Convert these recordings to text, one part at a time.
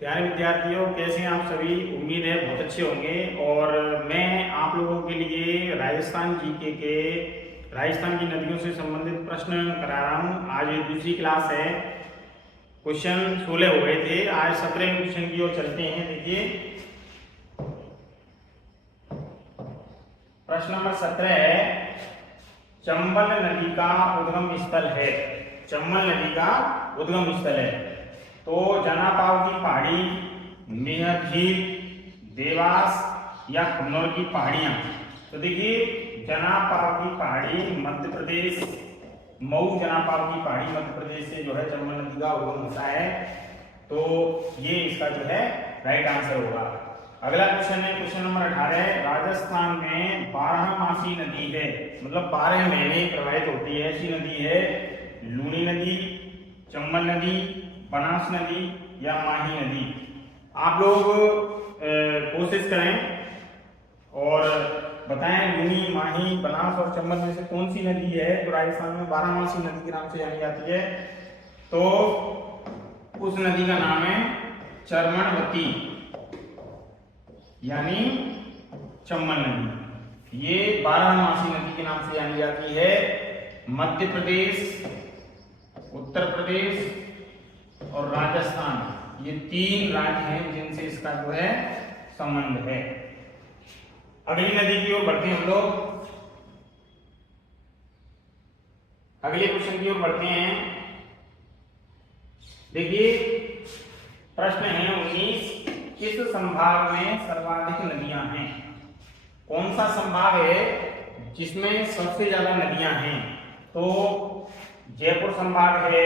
प्यारे विद्यार्थियों, कैसे हैं आप सभी। उम्मीद है बहुत अच्छे होंगे। और मैं आप लोगों के लिए राजस्थान जीके के राजस्थान की नदियों से संबंधित प्रश्न करा रहा हूँ। आज ये दूसरी क्लास है। क्वेश्चन 16 हो गए थे, आज 17वें क्वेश्चन की ओर चलते हैं। देखिए प्रश्न नंबर 17 है, चंबल नदी का उद्गम स्थल है। चंबल नदी का उद्गम स्थल है तो जनापाव की पहाड़ी, मेहर झील, देवास या कन्नौर की पहाड़ियां। तो देखिए जनापाव की पहाड़ी मध्य प्रदेश, मऊ जनापाव की पहाड़ी मध्य प्रदेश से जो है चंबल नदी का उद्गम होता है। तो ये इसका जो है राइट आंसर होगा। अगला क्वेश्चन है क्वेश्चन नंबर 18, राजस्थान में 12मासी नदी है, मतलब 12 महीने प्रवाहित होती है ऐसी नदी है। लूनी नदी, चंबल नदी, बनास नदी या माही नदी। आप लोग कोशिश करें और बताएं लूनी, माही, बनास और चंबल में से कौन सी नदी है जो राजस्थान में 12मासी नदी के नाम से जानी जाती है। तो उस नदी का नाम है चर्मणवती यानी चंबल नदी। ये 12मासी नदी के नाम से जानी जाती है। मध्य प्रदेश, उत्तर प्रदेश और राजस्थान, ये 3 राज्य हैं जिनसे इसका जो है संबंध है। अगली नदी की ओर बढ़ते हैं हम लोग। अगले क्वेश्चन की ओर बढ़ते हैं। देखिए प्रश्न है 19, किस संभाग में सर्वाधिक नदियां हैं। कौन सा संभाग है जिसमें सबसे ज्यादा नदियां हैं। तो जयपुर संभाग है,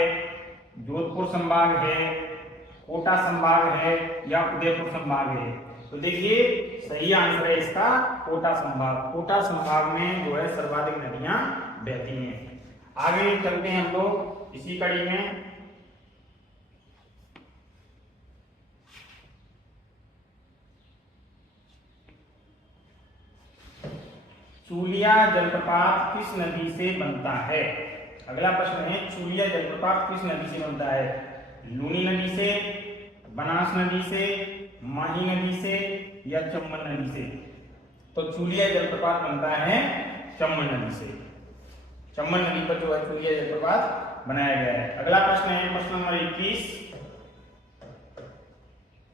जोधपुर संभाग है, कोटा संभाग है या उदयपुर संभाग है। तो देखिए सही आंसर है इसका कोटा संभाग। कोटा संभाग में जो है सर्वाधिक नदियां बहती हैं। आगे चलते हैं हम लोग इसी कड़ी में। चूलिया जलप्रपात किस नदी से बनता है। अगला प्रश्न है, चूलिया जलप्रपात किस नदी से बनता है। लूनी नदी से, बनास नदी से, माही नदी से या चंबल नदी से। तो चूलिया जलप्रपात बनता है चंबल नदी से। चंबल नदी पर जो है चूलिया जलप्रपात बनाया गया है। अगला प्रश्न है प्रश्न नंबर 21,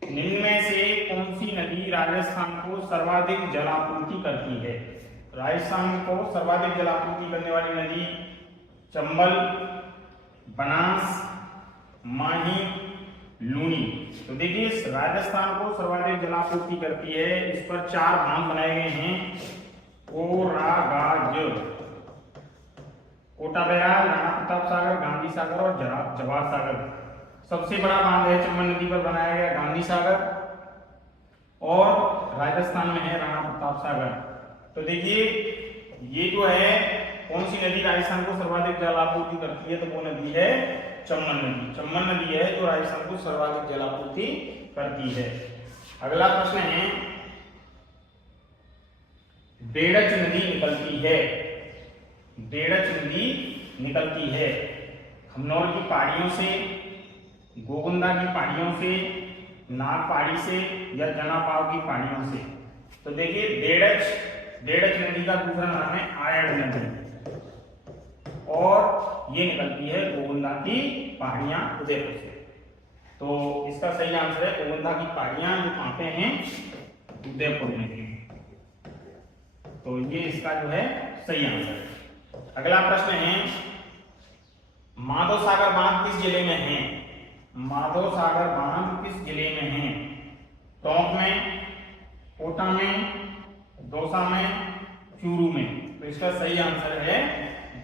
निम्न में से कौन सी नदी राजस्थान को सर्वाधिक जलापूर्ति करती है। राजस्थान को सर्वाधिक जलापूर्ति करने वाली नदी चंबल, बनास, माही, लूनी। तो देखिए राजस्थान को सर्वाधिक जलापूर्ति करती है, इस पर 4 बांध बनाए गए हैं। कोरागाज, कोटा बैराज, राणा प्रताप सागर, गांधी सागर और जवाहर सागर। सबसे बड़ा बांध है चंबल नदी पर बनाया गया गांधी सागर और राजस्थान में है राणा प्रताप सागर। तो देखिए ये जो है कौन सी नदी राजस्थान को सर्वाधिक जलापूर्ति करती है, तो वो नदी है चंबल नदी। चंबल नदी है जो राजस्थान को सर्वाधिक जलापूर्ति करती है। अगला प्रश्न है, बेड़च नदी निकलती है। बेड़च नदी निकलती है खमनौर की पहाड़ियों से, गोगुंदा की पहाड़ियों से, नाग पहाड़ी से या जनापाव की पहाड़ियों से। तो देखिए बेड़च नदी का दूसरा नाम है आयड़ नदी और ये निकलती है गोगुंदा की पहाड़ियां उदयपुर से। तो इसका सही आंसर है गोगुंदा की पहाड़ियां जो कहां पे हैं, उदयपुर में। तो ये इसका जो है सही आंसर है। अगला प्रश्न है, माधव सागर बांध किस जिले में है। माधव सागर बांध किस जिले में है। टोंक में, कोटा में, दौसा में, चूरू में। तो इसका सही आंसर है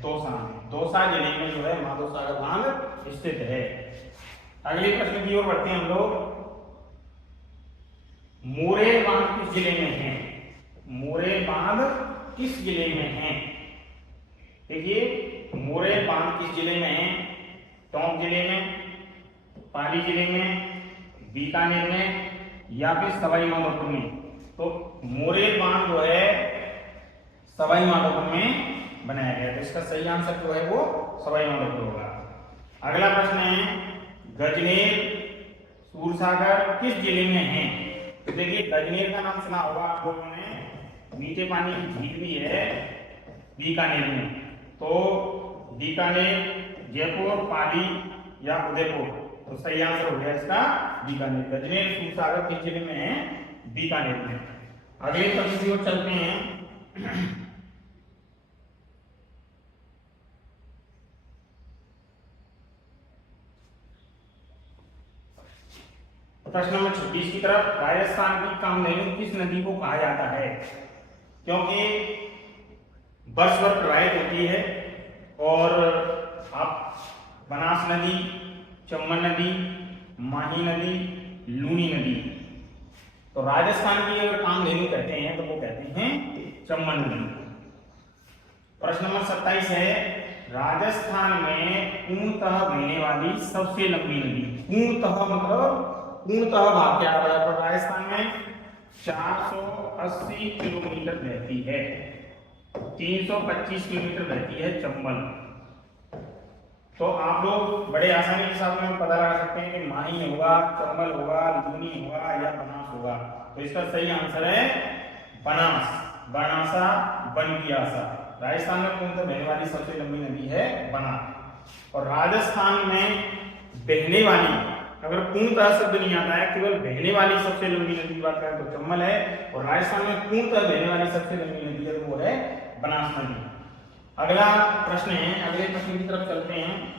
दौसा में। दौसा जिले में जो है माधव सागर बांध स्थित है। अगले प्रश्न की ओर बढ़ते हैं हम लोग। मोरेर बांध किस जिले में है। मोरेर बांध किस जिले में है। देखिए मोरेर बांध किस जिले में है। टोंक जिले में, पाली जिले में, बीकानेर में या फिर सवाई माधोपुर में। तो मोरेर बांध जो है सवाई माधोपुर में बनाया गया। तो इसका सही आंसर जो है वो सवाई माधोपुर होगा। अगला प्रश्न है, गजनेर, सूरसागर किस जिले में है? तो देखिए गजनेर का नाम सुना होगा आप लोगों ने, मीठे पानी की झील भी है बीकानेर में। तो बीकानेर, जयपुर, पाली या उदयपुर, तो सही आंसर हो गया इसका बीकानेर। गजनेर सूरसागर किस जिले में है? बीकानेर में। अगले प्रश्न की ओर चलते हैं। प्रश्न नंबर 26 की तरफ, राजस्थान की कामधेनु किस नदी को कहा जाता है? क्योंकि वर्ष भर प्रवाहित होती है और आप बनास नदी, चंबल नदी, माही नदी, लूनी नदी, तो राजस्थान की अगर कामधेनु कहते हैं तो वो कहते हैं चंबल नदी। प्रश्न नंबर 27 है, राजस्थान में पूर्णतः बहने वाली सबसे लंबी नदी। पूर्णतः मतलब पूर्णतः भाग के आधार पर राजस्थान में 480 किलोमीटर बहती है, 325 किलोमीटर बहती है चंबल। तो आप लोग बड़े आसानी के साथ में पता लगा सकते हैं कि माही होगा, चंबल होगा, लूनी होगा या बनास होगा। तो इसका सही आंसर है बनास, बनासा, बन की आशा। राजस्थान में पूर्णतः बहने वाली सबसे लंबी नदी है बनास। और राजस्थान में बहने वाली, अगर पूर्णतः शब्द नहीं आता है, केवल बहने वाली सबसे लंबी नदी की बात करें तो चंबल है, और राजस्थान में पूर्णतः बहने वाली सबसे लंबी नदी है वो है बनास नदी। अगला प्रश्न है, अगले प्रश्न की तरफ चलते हैं।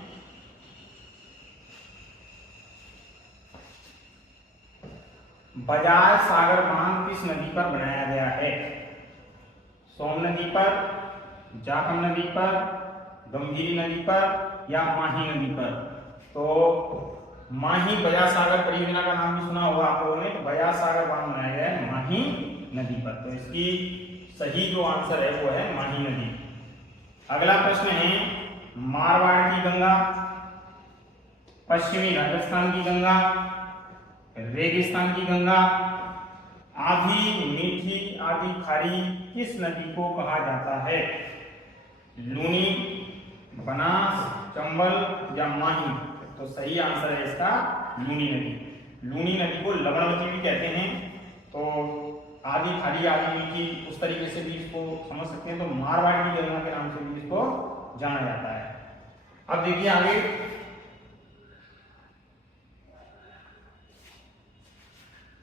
बजाज सागर बांध किस नदी पर बनाया गया है? सोन नदी पर, जाखम नदी पर, गंभीरी नदी पर या माही नदी पर? तो माही बजाज सागर परियोजना का नाम भी सुना होगा आप लोगों ने। तो बजाज सागर बांध बनाया गया है माही नदी पर, तो इसकी सही जो आंसर है वो है माही नदी। अगला प्रश्न है, मारवाड़ की गंगा, पश्चिमी राजस्थान की गंगा, रेगिस्तान की गंगा, आधी मीठी आधी खारी किस नदी को कहा जाता है? लूनी, बनास, चंबल या माही? तो सही आंसर है इसका लूनी नदी। लूनी नदी को लवणवती भी कहते हैं। तो आधी खारी आधी मीठी, उस तरीके से भी इसको समझ सकते हैं। तो मारवाड़ की गंगा के नाम से भी इसको जाना जाता है। अब देखिए आगे,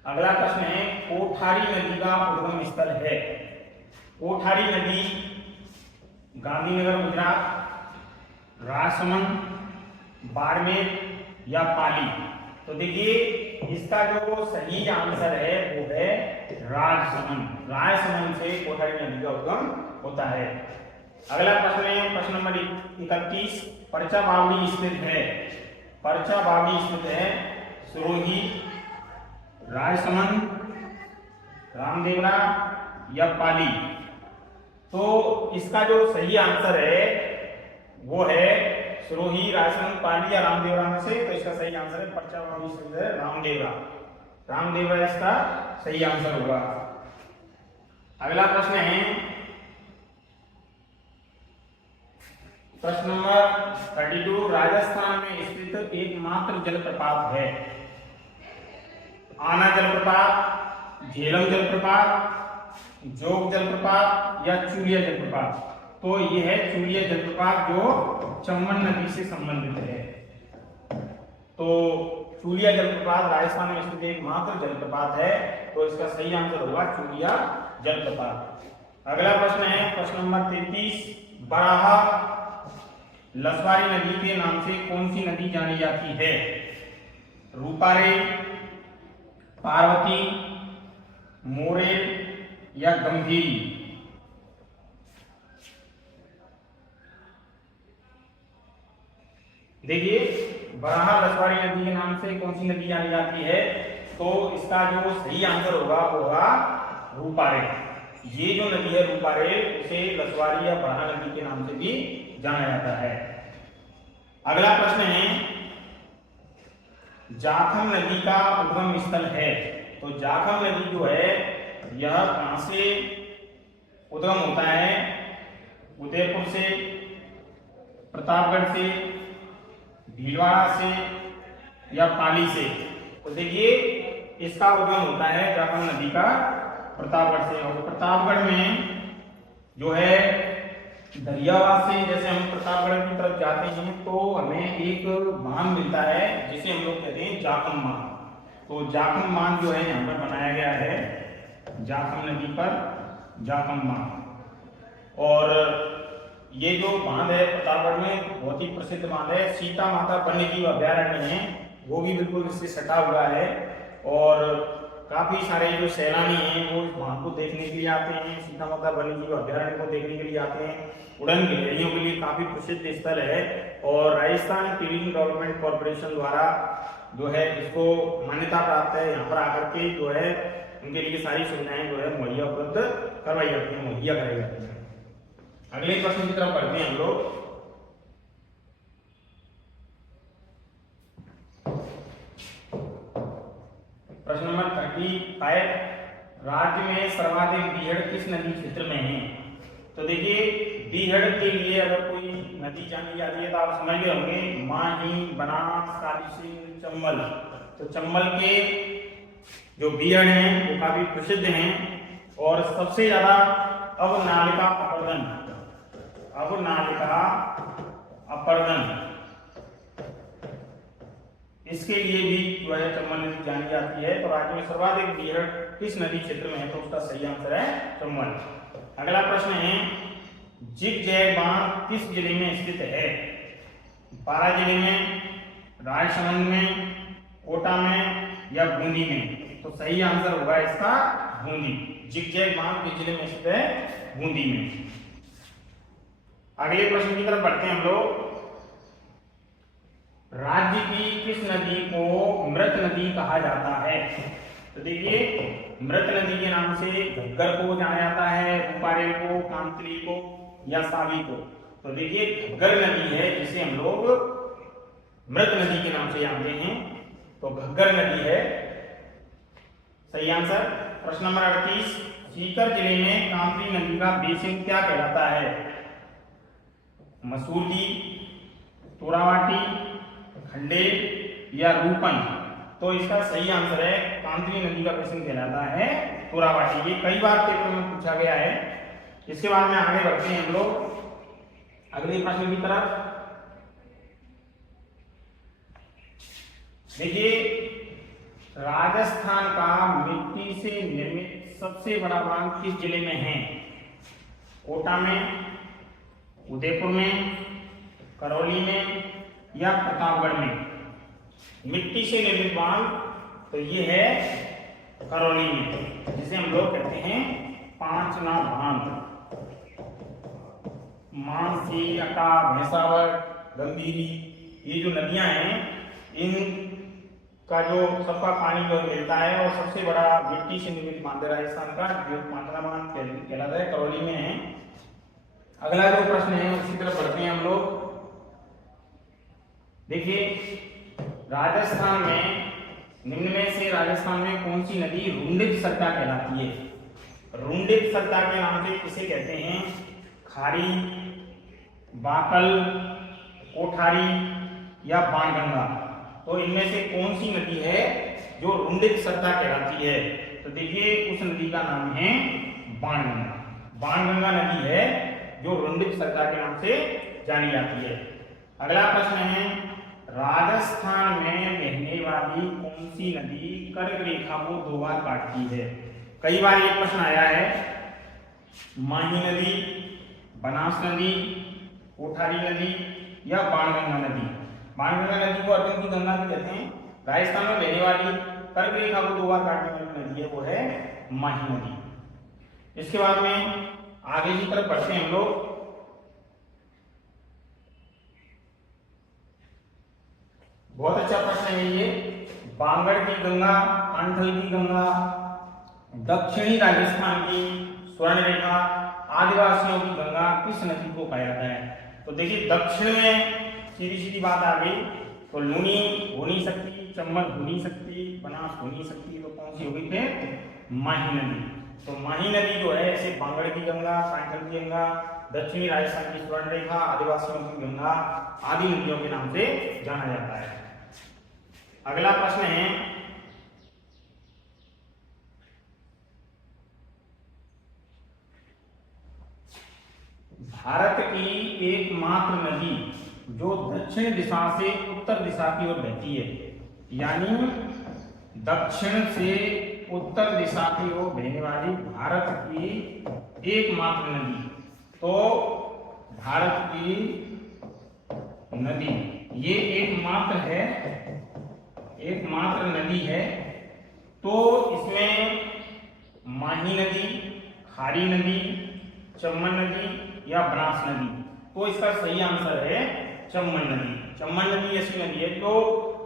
अगला प्रश्न है, कोठारी नदी का उद्गम स्थल है। कोठारी नदी गांधीनगर गुजरात, राजसमंद, बाड़मेर या पाली? तो देखिए इसका जो सही आंसर है वो है राजसमंद। राजसमंद से कोठारी नदी का उद्गम होता है। अगला प्रश्न है, प्रश्न नंबर 31, परचा बावड़ी स्थित है। परचा बावड़ी स्थित है सिरोही, राजसमंद, रामदेवरा या पाली? तो इसका जो सही आंसर है वो है सिरोही, राजसमंद, पाली या रामदेवरा में से। तो इसका सही आंसर है परचा बावड़ी स्थित है रामदेवरा। रामदेवरा इसका सही आंसर होगा। अगला प्रश्न है, प्रश्न नंबर 32, राजस्थान में स्थित एकमात्र जलप्रपात है। आना जलप्रपात, झेलम जलप्रपात, जोग जलप्रपात या चूलिया जलप्रपात? तो यह है चूलिया जलप्रपात जो चंबल नदी से संबंधित है। तो चूलिया जलप्रपात राजस्थान में स्थित एकमात्र जलप्रपात है, तो इसका सही आंसर होगा चूलिया जलप्रपात। अगला प्रश्न है, प्रश्न नंबर 33, बराहा लसवारी नदी के नाम से कौन सी नदी जानी जाती है? रूपारे, पार्वती, मोरेल या गंभीरी? देखिए बराहा लसवारी नदी के नाम से कौन सी नदी जानी जाती है? तो इसका जो सही आंसर होगा वो होगा रूपारे। ये जो नदी है रूपारे, उसे लसवारी या बराहा नदी के नाम से भी जाना जाता है। अगला प्रश्न है, जाखम नदी का उद्गम स्थल है। तो जाखम नदी जो है यह कहां से उद्गम होता है? उदयपुर से, प्रतापगढ़ से, भीलवाड़ा से या पाली से? तो देखिए इसका उद्गम होता है जाखम नदी का प्रतापगढ़ से। और प्रतापगढ़ में जो है दरियावाद से जैसे हम प्रतापगढ़ की तरफ जाते हैं तो हमें एक बांध मिलता है जिसे हम लोग कहते हैं जाखम बांध। तो जाखम बांध जो है यहाँ पर बनाया गया है, जाखम नदी पर जाखम बांध। और ये जो बांध है प्रतापगढ़ में बहुत ही प्रसिद्ध बांध है। सीता माता वन्यजीव अभयारण्य है वो भी बिल्कुल इससे सटा हुआ है। और काफी सारे जो सैलानी हैं वो इस बांध को देखने के लिए आते हैं, सीता माता वन्यजीव अभयारण्य को देखने के लिए आते हैं। उड़न गिलहरियों के लिए काफी प्रसिद्ध स्थल है। और राजस्थान टूरिज्म डेवलपमेंट कॉर्पोरेशन द्वारा जो है इसको मान्यता प्राप्त है। यहाँ पर आकर के जो है उनके लिए सारी सुविधाएं जो है मुहैया उपलब्ध करवाई जाती है, मुहैया कराई जाती है। अगले प्रश्न की तरफ बढ़ते हैं हम लोग। प्रश्न नंबर 35, राज्य में सर्वाधिक बीहड़ किस नदी क्षेत्र में है? तो देखिए बीहड़ के लिए अगर कोई नदी जानी जाती है तो आप समझ गए होंगे, माही, बनास, कालीसिंध, चंबल। तो चंबल के जो बीहड़ हैं वो काफी प्रसिद्ध हैं। और सबसे ज्यादा अवनालिका अपर्दन इसके लिए भी जो है चंबल नदी जानी जाती है। तो राज्य में सर्वाधिक बीहड़ किस नदी क्षेत्र में है? तो उसका सही आंसर है चंबल। अगला प्रश्न है, जिगजैग बांध किस जिले में स्थित है? बारा जिले में, राजसमंद में, कोटा में या बूंदी में? तो सही आंसर होगा इसका बूंदी। जिगजैग बांध किस जिले में स्थित है? बूंदी में। अगले प्रश्न की तरफ बढ़ते हैं हम लोग। राज्य की किस नदी को मृत नदी कहा जाता है? तो देखिए मृत नदी के नाम से घग्गर को जाना जाता है, रूपारेल को, कांतली को या सावी को। तो देखिए घग्गर नदी है जिसे हम लोग मृत नदी के नाम से जानते हैं, तो घग्गर नदी है सही आंसर। प्रश्न नंबर 38, सीकर जिले में कांतली नदी का बेसिन क्या कहलाता है? मसूरजी, तोरावाटी, खंडेल या रूपन? तो इसका सही आंसर है कांतली नदी का बेसिन कहलाता है तोरावाटी। ये कई बार पेपर में पूछा गया है। इसके बाद में आगे बढ़ते हैं हम लोग अगले प्रश्न की तरफ। देखिए राजस्थान का मिट्टी से निर्मित सबसे बड़ा बांध किस जिले में है? कोटा में, उदयपुर में, करौली में या प्रतापगढ़ में? मिट्टी से निर्मित बांध तो ये है करौली में, जिसे हम लोग कहते हैं पांचना बांध। मानसी, अका, भैंसावर, गंभीरी ये जो नदियां हैं इनका जो सबका पानी जो मिलता है और सबसे बड़ा मिट्टी से निर्मित बांध राजस्थान का जो पांचना बांध कहलाता है, करौली में है। अगला जो प्रश्न है उसी तरफ बढ़ते हैं हम लोग। देखिए राजस्थान में निम्न में से राजस्थान में कौन सी नदी रुंडित सरता कहलाती है? रुंडित सरता के नाम से किसे कहते हैं? खारी, बाकल, कोठारी या बाणगंगा? तो इनमें से कौन सी नदी है जो रुंडित सरता कहलाती है? तो देखिए उस नदी का नाम है बाणगंगा। बाणगंगा नदी है जो रुंडित सरता के नाम से जानी जाती है। अगला प्रश्न है, राजस्थान में बहने वाली कौन सी नदी कर्क रेखा को 2 बार काटती है? कई बार ये प्रश्न आया है। माही नदी, बनास नदी, कोठारी नदी या बाणगंगा नदी? बाणगंगा नदी को अर्जुन की गंगा भी कहते हैं। राजस्थान में बहने वाली कर्क रेखा को 2 बार काटने वाली नदी है वो है माही नदी। इसके बाद में आगे की तरफ बढ़ते हैं हम लोग। बहुत अच्छा प्रश्न है ये। बांगड़ की गंगा, कांठल की गंगा, दक्षिणी राजस्थान की स्वर्ण रेखा, आदिवासियों की गंगा किस नदी को कहा जाता है? तो देखिए दक्षिण में सीधी सीधी बात आ गई तो लूनी हो नहीं सकती, चंबल हो नहीं सकती, बनास हो नहीं सकती, तो कौन सी होगी फिर? माही नदी। तो माही नदी जो है इसे बांगड़ की गंगा, कांठल की गंगा, दक्षिणी राजस्थान की स्वर्ण रेखा, आदिवासियों की गंगा आदि नदियों के नाम से जाना जाता है। अगला प्रश्न है, भारत की एकमात्र नदी जो दक्षिण दिशा से उत्तर दिशा की ओर बहती है, यानी दक्षिण से उत्तर दिशा की ओर बहने वाली भारत की एकमात्र नदी, तो भारत की नदी ये एकमात्र नदी है। तो इसमें माही नदी, खारी नदी, चम्बल नदी या बनास नदी, तो इसका सही आंसर है चम्बल नदी। चम्बल नदी ऐसी नदी है जो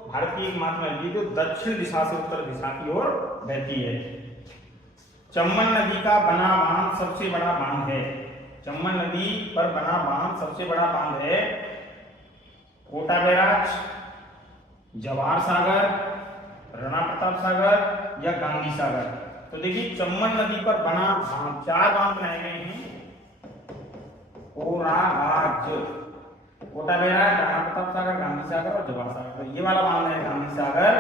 भारत की एकमात्र नदी जो दक्षिण दिशा से उत्तर दिशा की ओर बहती है। चम्बल नदी का बना बांध सबसे बड़ा बांध है। चम्बल नदी पर बना बांध सबसे बड़ा बांध है कोटा बैराज, जवाहर सागर, राणा प्रताप सागर या गांधी सागर। तो देखिए चम्बल नदी पर बना बांध, 4 बांध बनाए गए हैं, कोटा बैराज, राणा प्रताप सागर, गांधी सागर और जवाहर सागर। तो ये वाला बांध है गांधी सागर,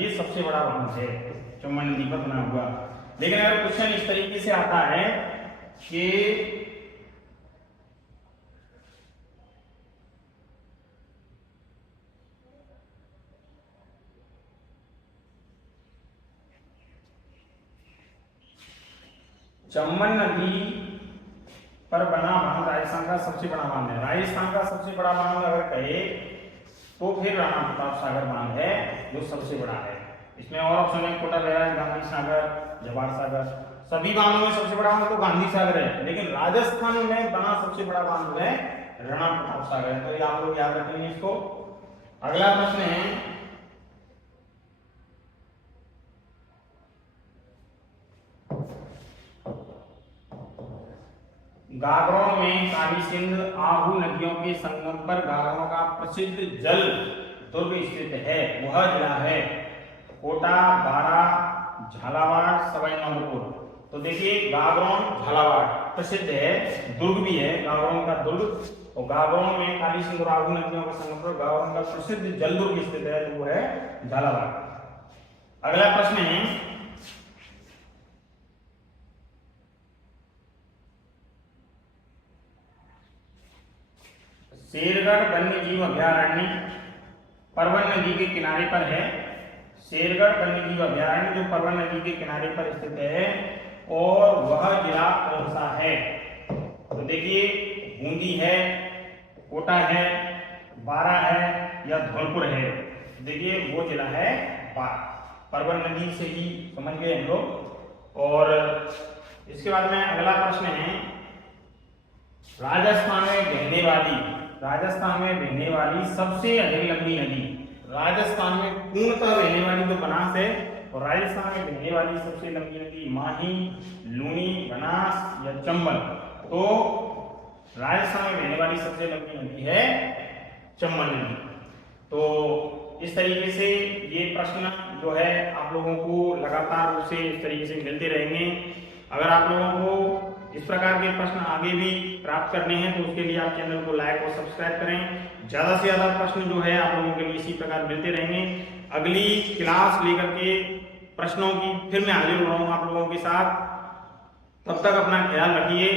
ये सबसे बड़ा बांध है चम्बल नदी पर बना हुआ। लेकिन अगर क्वेश्चन इस तरीके से आता है कि चम्बल नदी पर बना बांध राजस्थान का सबसे बड़ा बांध है, राजस्थान का सबसे बड़ा बांध अगर कहे तो फिर राणा प्रताप सागर बांध है जो सबसे बड़ा है। इसमें और ऑप्शन है कोटा बैराज, गांधी सागर, जवाहर सागर। सभी बांधों में सबसे बड़ा बांध तो गांधी सागर है, लेकिन राजस्थान में बना सबसे बड़ा बांध है राणा प्रताप सागर है। तो ये आप लोग याद रखेंगे इसको। अगला प्रश्न है गागरों में काली सिंध आहू नदियों के संगम पर गागरों का प्रसिद्ध जल दुर्ग स्थित है, वह जिला है कोटा, बारा, झालावाड़, सवाई माधोपुर। तो देखिए गागरों झालावाड़ प्रसिद्ध है, दुर्ग भी है गागरों का दुर्ग, और गागरों में काली सिंध और आहू नदियों के संगम पर गागरों का प्रसिद्ध जल दुर्ग स्थित है, वो है झालावाड़। अगला प्रश्न है शेरगढ़ वन्यजीव अभयारण्य परवन नदी के किनारे पर है। शेरगढ़ वन्यजीव अभयारण्य जो परवन नदी के किनारे पर स्थित है, और वह जिला कौन सा है? तो देखिए बूंदी है, कोटा है, बारा है या धौलपुर है। देखिए वो जिला है बारा, परवन नदी से ही समझ गए हम लोग। और इसके बाद में अगला प्रश्न है राजस्थान में बहने वाली सबसे अधिक लंबी नदी। राजस्थान में पूर्णतः बहने वाली तो बनास है, और राजस्थान में बहने वाली सबसे लंबी नदी माही, लूनी, बनास या चंबल। तो राजस्थान में बहने वाली सबसे लंबी नदी है चंबल नदी। तो इस तरीके से ये प्रश्न जो है आप लोगों को लगातार रूप से इस तरीके से मिलते रहेंगे। अगर आप लोगों को इस प्रकार के प्रश्न आगे भी प्राप्त करने हैं तो उसके लिए आप चैनल को लाइक और सब्सक्राइब करें। ज्यादा से ज्यादा प्रश्न जो है आप लोगों के लिए इसी प्रकार मिलते रहेंगे। अगली क्लास लेकर के प्रश्नों की फिर मैं हाजिर हो रहा हूँ आप लोगों के साथ। तब तक अपना ख्याल रखिए,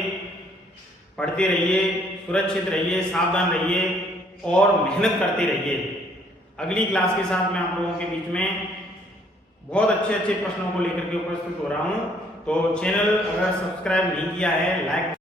पढ़ते रहिए, सुरक्षित रहिए, सावधान रहिए और मेहनत करते रहिए। अगली क्लास के साथ मैं आप लोगों के बीच में बहुत अच्छे प्रश्नों को लेकर के उपस्थित हो रहा हूँ। तो चैनल अगर सब्सक्राइब नहीं किया है, लाइक